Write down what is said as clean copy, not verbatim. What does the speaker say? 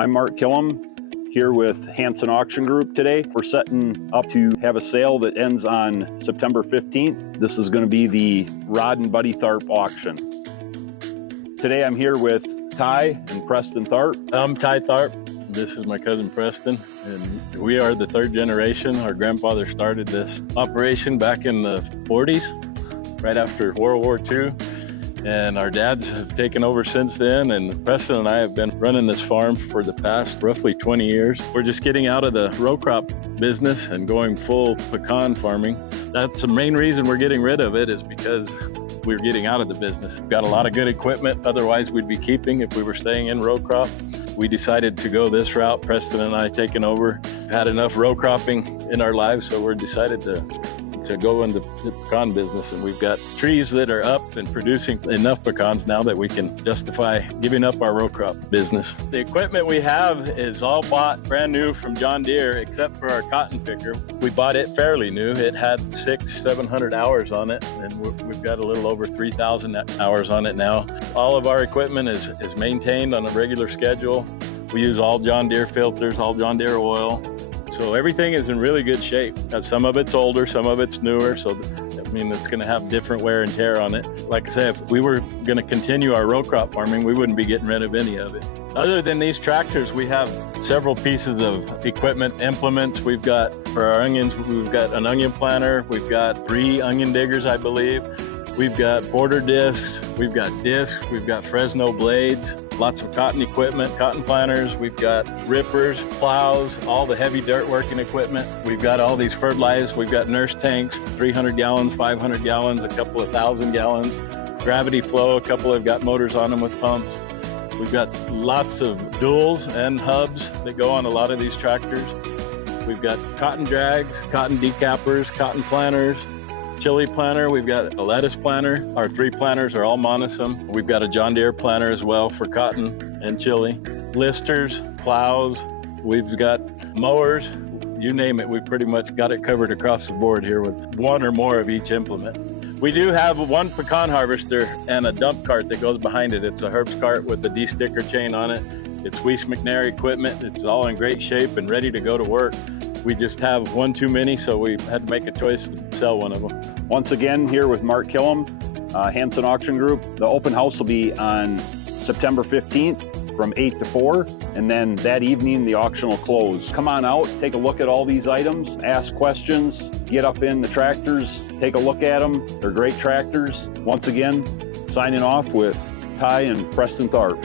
I'm Mark Killam here with Hanson Auction Group today. We're setting up to have a sale that ends on September 15th. This is going to be the Rod and Buddy Tharp auction. Today I'm here with Ty and Preston Tharp. I'm Ty Tharp. This is my cousin Preston, and we are the third generation. Our grandfather started this operation back in the 40s, right after World War II. And our dads have taken over since then, and Preston and I have been running this farm for the past roughly 20 years. We're just getting out of the row crop business and going full pecan farming. That's the main reason we're getting rid of it, is because we're getting out of the business. We've got a lot of good equipment, otherwise we'd be keeping if we were staying in row crop. We decided to go this route, Preston and I taking over. Had enough row cropping in our lives, so we're decided to go into the pecan business, and we've got trees that are up and producing enough pecans now that we can justify giving up our row crop business. The equipment we have is all bought brand new from John Deere, except for our cotton picker. We bought it fairly new. It had 600-700 hours on it, and we've got a little over 3,000 hours on it now. All of our equipment is maintained on a regular schedule. We use all John Deere filters, all John Deere oil. So everything is in really good shape. Some of it's older, some of it's newer, so I mean, it's going to have different wear and tear on it. Like I said, if we were going to continue our row crop farming, we wouldn't be getting rid of any of it. Other than these tractors, we have several pieces of equipment, implements. We've got, for our onions, we've got an onion planter, we've got 3 onion diggers, I believe. We've got border discs, we've got Fresno blades, lots of cotton equipment, cotton planters. We've got rippers, plows, all the heavy dirt working equipment. We've got all these fertilizers. We've got nurse tanks, 300 gallons, 500 gallons, a couple of 1,000 gallons. Gravity flow, a couple have got motors on them with pumps. We've got lots of duals and hubs that go on a lot of these tractors. We've got cotton drags, cotton decappers, cotton planters, chili planter. We've got a lettuce planter. Our 3 planters are all monosome. We've got a John Deere planter as well for cotton and chili. Listers, plows. We've got mowers. You name it, we've pretty much got it covered across the board here with 1 or more of each implement. We do have 1 pecan harvester and a dump cart that goes behind it. It's a Herbst cart with the D-sticker chain on it. It's Weiss McNair equipment. It's all in great shape and ready to go to work. We just have 1 too many, so we had to make a choice to sell 1 of them. Once again, here with Mark Killam, Hanson Auction Group. The open house will be on September 15th from 8 to 4, and then that evening the auction will close. Come on out, take a look at all these items, ask questions, get up in the tractors, take a look at them. They're great tractors. Once again, signing off with Ty and Preston Tharp.